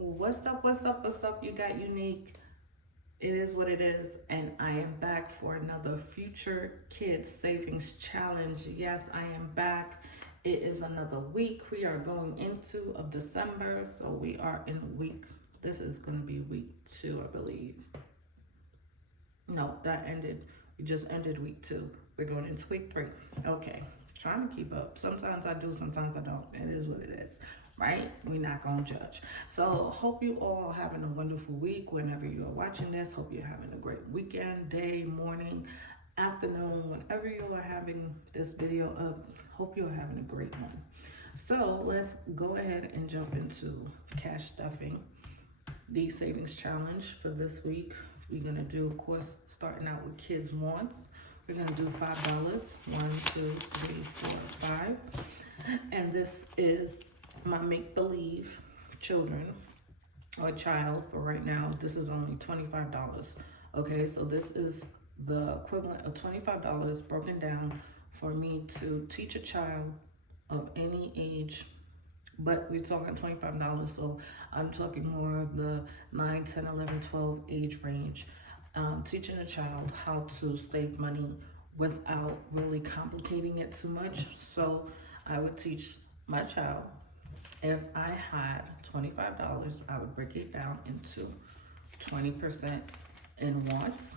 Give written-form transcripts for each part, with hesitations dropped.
What's up? What's up? What's up? You got unique. It is what it is, and I am back for another Future Kids Savings Challenge. Yes, I am back. It is another week. We are going into of December, so we are in week. This is going to be week 2, I believe. No, that ended. We just ended week 2. We're going into week 3. Okay, trying to keep up. Sometimes I do, sometimes I don't. It is what it is, right? We're not gonna judge. So hope you all having a wonderful week whenever you are watching this. Hope you're having a great weekend, day, morning, afternoon, whenever you are having this video up. Hope you're having a great one. So let's go ahead and jump into cash stuffing, the savings challenge for this week. We're gonna do, of course, starting out with kids wants. We're gonna do $5. 1, 2, 3, 4, 5. And this is my make-believe children or child for right now. This is only $25. Okay, so this is the equivalent of $25 broken down for me to teach a child of any age, but we're talking $25, so I'm talking more of the 9, 10, 11, 12 age range. Teaching a child how to save money without really complicating it too much. So I would teach my child, if I had $25, I would break it down into 20% in wants,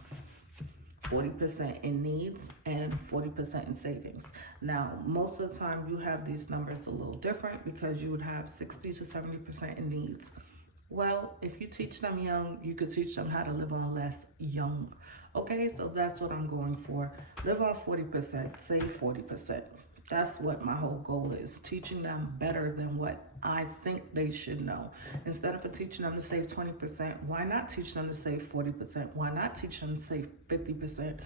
40% in needs, and 40% in savings. Now, most of the time you have these numbers a little different because you would have 60 to 70% in needs. Well, if you teach them young, you could teach them how to live on less young. Okay, so that's what I'm going for. Live on 40%, save 40%. That's what my whole goal is, teaching them better than what I think they should know. Instead of teaching them to save 20%, why not teach them to save 40%? Why not teach them to save 50%?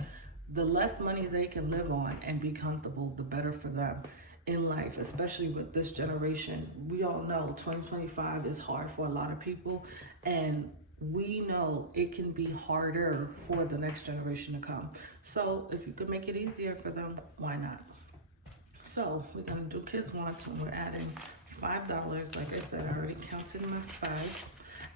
The less money they can live on and be comfortable, the better for them in life, especially with this generation. We all know 2025 is hard for a lot of people, and we know it can be harder for the next generation to come. So if you could make it easier for them, why not? So we're gonna do kids wants, and we're adding $5. Like I said, I already counted my 5.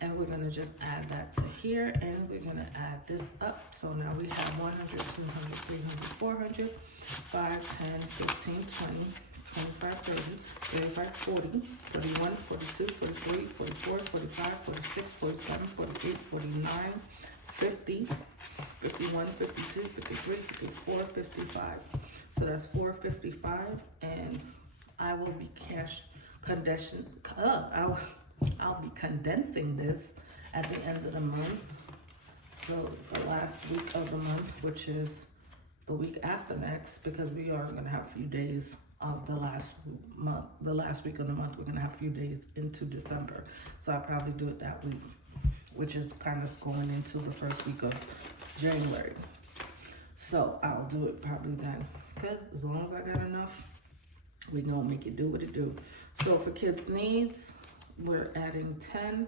And we're gonna just add that to here, and we're gonna add this up. So now we have 100, 200, 300, 400, 5, 10, 15, 20, 25, 30, 35, 40, 41, 42, 43, 44, 45, 46, 47, 48, 49, 50, 51, 52, 53, 54, 55. So that's 455, and I will be I'll be condensing this at the end of the month. So the last week of the month, which is the week after next, because we are gonna have a few days of the last week of the month, we're gonna have a few days into December. So I'll probably do it that week, which is kind of going into the first week of January. So I'll do it probably then, because as long as I got enough, we gonna make it do what it do. So for kids needs, we're adding 10.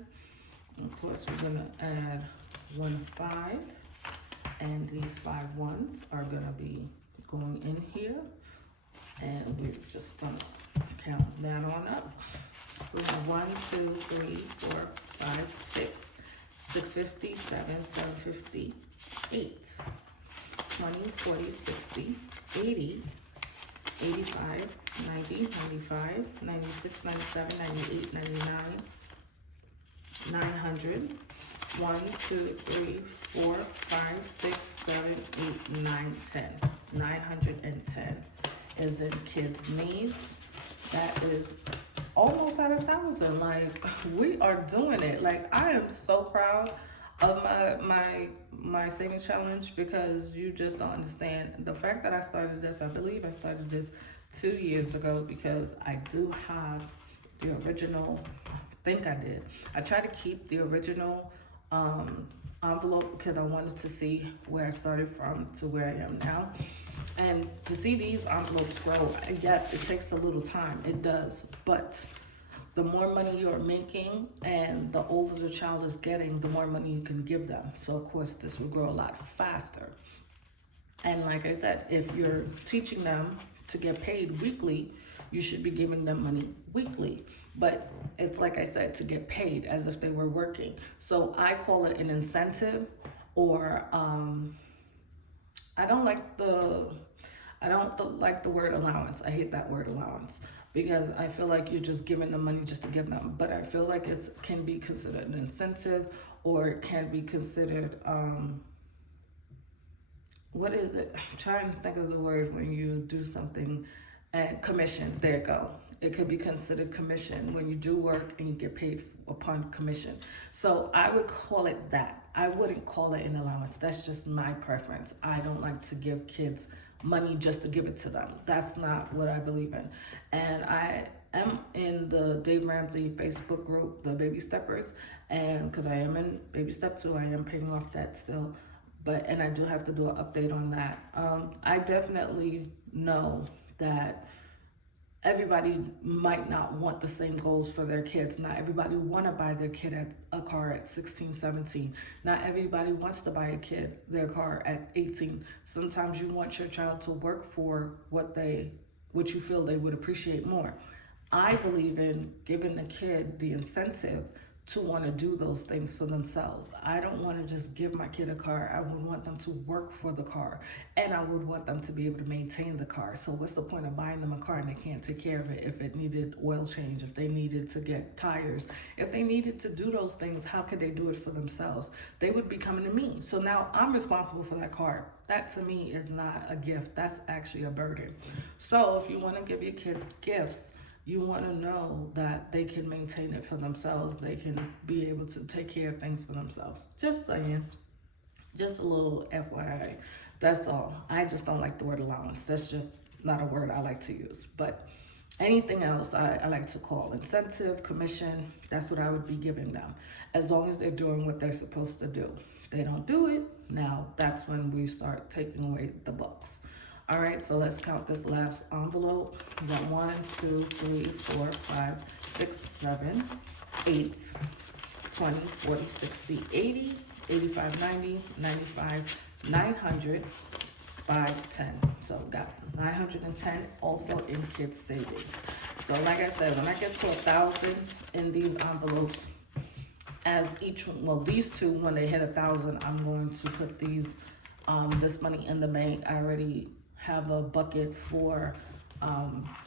Of course, we're gonna add 1 5, and these 5 ones are gonna be going in here, and we're just gonna count that on up. We have 1, 2, 3, 4, 5, 6, 650, 7, 750, 8, 20, 40, 60, 80, 85, 90, 95, 96, 97, 98, 99, 900, 1, 2, 3, 4, 5, 6, 7, 8, 9, 10. 910 is in kids' needs. That is almost at 1,000. Like, we are doing it. Like, I am so proud of my savings challenge, because you just don't understand the fact that I started this. I believe I started this 2 years ago, because I do have the original. I think I did. I tried to keep the original envelope because I wanted to see where I started from to where I am now. And to see these envelopes grow, yes, it takes a little time. It does, but the more money you're making and the older the child is getting, the more money you can give them. So of course this will grow a lot faster. And like I said, if you're teaching them to get paid weekly, you should be giving them money weekly. but it's like I said, to get paid as if they were working. So I call it an incentive, or I don't like the like the word allowance. I hate that word allowance because I feel like you're just giving them money just to give them. But I feel like it can be considered an incentive, or it can be considered what is it? I'm trying to think of the word when you do something, and commission. There you go. It could be considered commission when you do work and you get paid upon commission. So I would call it that. I wouldn't call it an allowance. That's just my preference. I don't like to give kids money just to give it to them. That's not what I believe in. And I am in the Dave Ramsey Facebook group, the Baby Steppers, and because I am in Baby Step 2, I am paying off that still. And I do have to do an update on that. I definitely know that everybody might not want the same goals for their kids. Not everybody want to buy their kid a car at 16, 17. Not everybody wants to buy a kid their car at 18. Sometimes you want your child to work for what you feel they would appreciate more. I believe in giving the kid the incentive to want to do those things for themselves. I don't want to just give my kid a car. I would want them to work for the car, and I would want them to be able to maintain the car. So what's the point of buying them a car and they can't take care of it? If it needed oil change, if they needed to get tires, if they needed to do those things, how could they do it for themselves? They would be coming to me. So now I'm responsible for that car. That to me is not a gift. That's actually a burden. So if you want to give your kids gifts, you want to know that they can maintain it for themselves. They can be able to take care of things for themselves. Just saying. Just a little FYI. That's all. I just don't like the word allowance. That's just not a word I like to use. But anything else I like to call incentive, commission. That's what I would be giving them, as long as they're doing what they're supposed to do. They don't do it, now that's when we start taking away the bucks. All right, so let's count this last envelope. We got 1, 2, 3, 4, 5, 6, 7, 8, 20, 40, 60, 80, 85, 90, 95, 900, 5, 10. So got 910 also in kids savings. So like I said, when I get to 1,000 in these envelopes, as each one, well, these two, when they hit 1,000, I'm going to put these this money in the bank. I already have a bucket for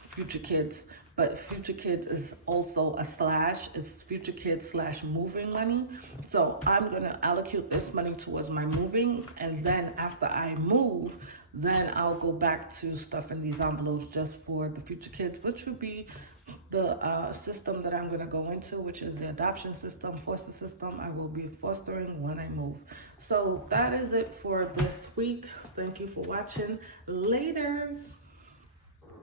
Future Kids, but Future Kids is also a slash. It's Future Kids / moving money. So I'm gonna allocate this money towards my moving, and then after I move, then I'll go back to stuff in these envelopes just for the Future Kids, which would be the system that I'm going to go into, which is the adoption system, foster system. I will be fostering when I move. So that is it for this week. Thank you for watching. Laters.